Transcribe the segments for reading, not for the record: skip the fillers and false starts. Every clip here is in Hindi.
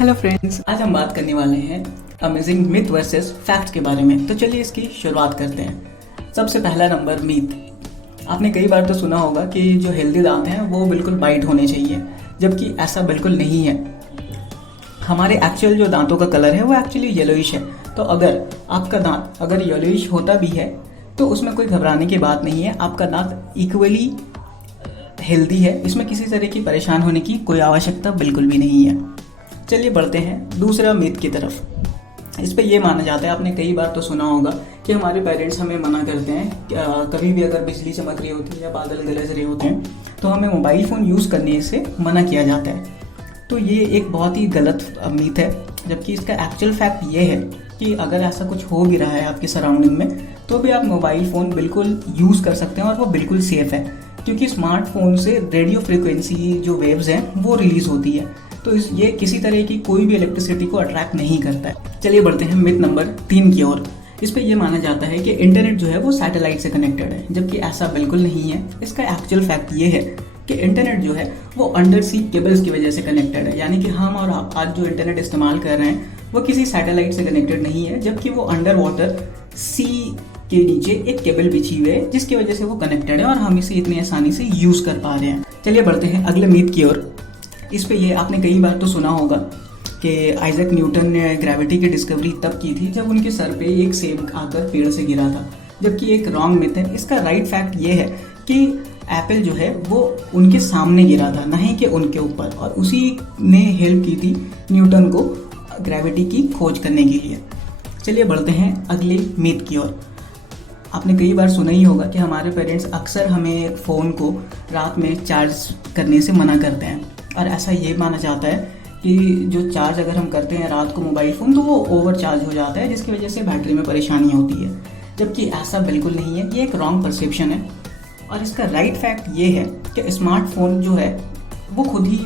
हेलो फ्रेंड्स, आज हम बात करने वाले हैं अमेजिंग मिथ वर्सेस फैक्ट के बारे में। तो चलिए इसकी शुरुआत करते हैं। सबसे पहला नंबर मिथ। आपने कई बार तो सुना होगा कि जो हेल्दी दांत हैं वो बिल्कुल वाइट होने चाहिए, जबकि ऐसा बिल्कुल नहीं है। हमारे एक्चुअल जो दांतों का कलर है वो एक्चुअली येलोइश है। तो अगर आपका दांत अगर येलोइश होता भी है तो उसमें कोई घबराने की बात नहीं है। आपका दांत इक्वली हेल्दी है, इसमें किसी तरह की परेशान होने की कोई आवश्यकता बिल्कुल भी नहीं है। चलिए बढ़ते हैं दूसरा मिथ की तरफ। इस पे ये माना जाता है, आपने कई बार तो सुना होगा कि हमारे पेरेंट्स हमें मना करते हैं कभी भी अगर बिजली चमक रही होती है या बादल गरज रहे होते हैं तो हमें मोबाइल फ़ोन यूज़ करने से मना किया जाता है। तो ये एक बहुत ही गलत मिथ है, जबकि इसका एक्चुअल फैक्ट ये है कि अगर ऐसा कुछ हो भी रहा है आपके सराउंडिंग में तो भी आप मोबाइल फ़ोन बिल्कुल यूज़ कर सकते हैं और वो बिल्कुल सेफ़ है, क्योंकि स्मार्टफोन से रेडियो फ्रिक्वेंसी जो वेव्स हैं वो रिलीज़ होती है। तो ये किसी तरह की कोई भी इलेक्ट्रिसिटी को अट्रैक्ट नहीं करता है। चलिए बढ़ते हैं मिथ नंबर 3 की ओर। इस पे ये माना जाता है कि इंटरनेट जो है वो सैटेलाइट से कनेक्टेड है, जबकि ऐसा बिल्कुल नहीं है। इसका एक्चुअल फैक्ट ये है कि इंटरनेट जो है वो अंडर सी केबल्स की वजह से कनेक्टेड है, यानी कि हम और आप आज जो इंटरनेट इस्तेमाल कर रहे हैं वो किसी सैटेलाइट से कनेक्टेड नहीं है, जबकि वो अंडर वाटर सी के नीचे एक केबल बिछी हुई है जिसकी वजह से वो कनेक्टेड है और हम इसे इतनी आसानी से यूज़ कर पा रहे हैं। चलिए बढ़ते हैं अगले मिथ की ओर। इस पे ये आपने कई बार तो सुना होगा कि आइजैक न्यूटन ने ग्रेविटी की डिस्कवरी तब की थी जब उनके सर पे एक सेब आकर पेड़ से गिरा था, जबकि एक रॉन्ग मिथ है। इसका राइट फैक्ट ये है कि एप्पल जो है वो उनके सामने गिरा था, नहीं कि उनके ऊपर, और उसी ने हेल्प की थी न्यूटन को ग्रेविटी की खोज करने के लिए। चलिए बढ़ते हैं अगले मिथ की ओर। आपने कई बार सुना ही होगा कि हमारे पेरेंट्स अक्सर हमें फ़ोन को रात में चार्ज करने से मना करते हैं, और ऐसा ये माना जाता है कि जो चार्ज अगर हम करते हैं रात को मोबाइल फ़ोन तो वो ओवर चार्ज हो जाता है, जिसकी वजह से बैटरी में परेशानी होती है, जबकि ऐसा बिल्कुल नहीं है। ये एक रॉन्ग परसेप्शन है। और इसका राइट फैक्ट ये है कि स्मार्टफोन जो है वो खुद ही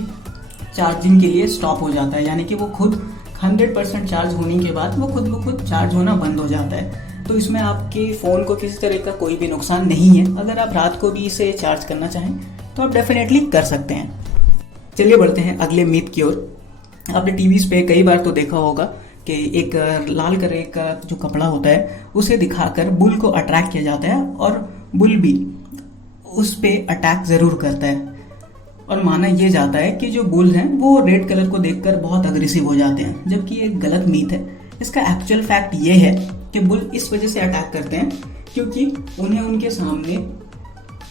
चार्जिंग के लिए स्टॉप हो जाता है, यानी कि वो खुद 100% चार्ज होने के बाद वो खुद ब खुद चार्ज होना बंद हो जाता है। तो इसमें आपके फ़ोन को किसी तरह का कोई भी नुकसान नहीं है। अगर आप रात को भी इसे चार्ज करना चाहें तो आप डेफिनेटली कर सकते हैं। चलिए बढ़ते हैं अगले मिथ की ओर। आपने टीवीज़ पे कई बार तो देखा होगा कि एक लाल कलर का जो कपड़ा होता है उसे दिखाकर बुल को अट्रैक्ट किया जाता है और बुल भी उस पे अटैक ज़रूर करता है, और माना यह जाता है कि जो बुल हैं वो रेड कलर को देखकर बहुत अग्रेसिव हो जाते हैं, जबकि ये गलत मिथ है। इसका एक्चुअल फैक्ट ये है कि बुल इस वजह से अटैक करते हैं क्योंकि उन्हें उनके सामने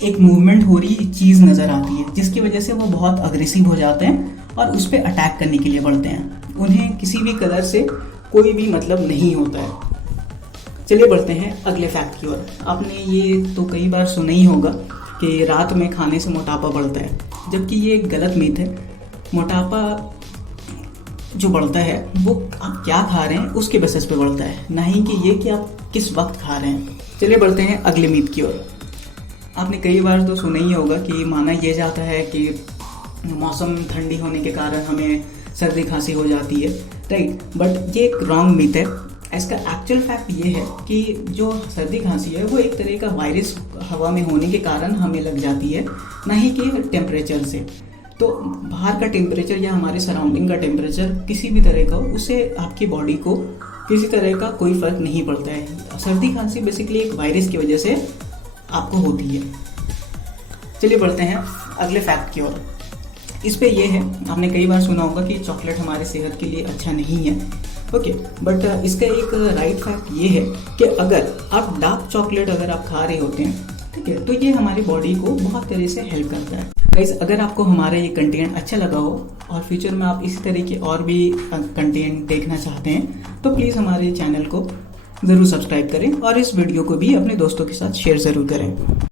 एक मूवमेंट हो रही चीज़ नज़र आती है, जिसकी वजह से वो बहुत अग्रेसिव हो जाते हैं और उस पर अटैक करने के लिए बढ़ते हैं। उन्हें किसी भी कलर से कोई भी मतलब नहीं होता है। चलिए बढ़ते हैं अगले फैक्ट की ओर। आपने ये तो कई बार सुना ही होगा कि रात में खाने से मोटापा बढ़ता है, जबकि ये एक गलत मिथ है। मोटापा जो बढ़ता है वो आप क्या खा रहे हैं उसके बेसिस पे बढ़ता है, नहीं कि ये कि आप किस वक्त खा रहे हैं। चलिए बढ़ते हैं अगले मिथ की ओर। आपने कई बार तो सुना ही होगा कि माना यह जाता है कि मौसम ठंडी होने के कारण हमें सर्दी खांसी हो जाती है, राइट, बट ये एक रॉन्ग मिथ है। इसका एक्चुअल फैक्ट ये है कि जो सर्दी खांसी है वो एक तरह का वायरस हवा में होने के कारण हमें लग जाती है, नहीं कि टेम्परेचर से। तो बाहर का टेम्परेचर या हमारे सराउंडिंग का टेम्परेचर किसी भी तरह का, उससे आपकी बॉडी को किसी तरह का कोई फर्क नहीं पड़ता है। सर्दी खांसी बेसिकली एक वायरस की वजह से आपको होती है। चलिए बढ़ते हैं अगले फैक्ट की ओर। इस पे ये है, आपने कई बार सुना होगा कि चॉकलेट हमारे सेहत के लिए अच्छा नहीं है, ओके, बट इसका एक राइट फैक्ट ये है कि अगर आप डार्क चॉकलेट अगर आप खा रहे होते हैं, ठीक है, तो ये हमारी बॉडी को बहुत तरह से हेल्प करता है। गाइस, अगर आपको हमारा ये कंटेंट अच्छा लगा हो और फ्यूचर में आप इसी तरह के और भी कंटेंट देखना चाहते हैं तो प्लीज़ हमारे चैनल को ज़रूर सब्सक्राइब करें और इस वीडियो को भी अपने दोस्तों के साथ शेयर ज़रूर करें।